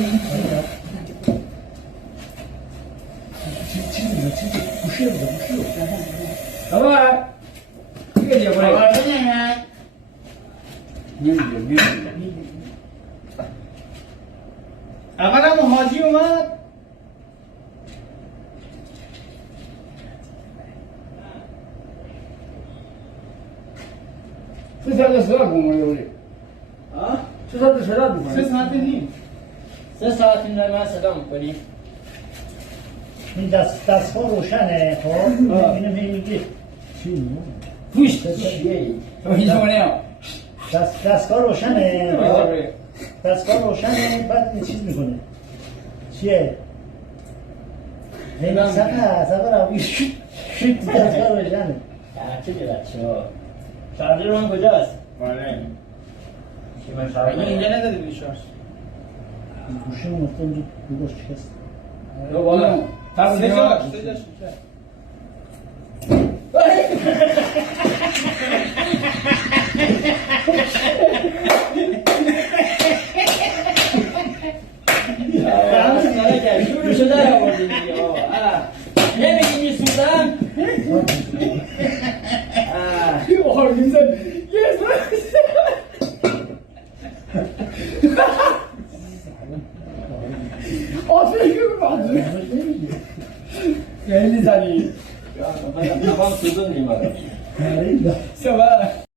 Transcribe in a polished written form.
不是的，不是。老板，这个结过来。你俺那么好听吗？这才是12公有的，啊？这才是12公这啥东西？这啥听着蛮适当不的？این دستگاه روشنه خب اینو میگی چی پوش تو هیچ کنه دستگاه روشنه دستگاه روشنه بعد یه چیز میکنه چیه؟ سفر روی شیت دستگاه روشنه چه بچه ها شارژر من کجاست؟ این اینجا نداری بی شارژ گوشیم افتاد اونجا بگوش شکست رو بالا سجاش شروع شده را بردی دیگه نمیگی میسوزم Oh, you said yes. Oh, thank you, man. Yeah, he's a Tamam sızın diyeyim adam. آره Ça va.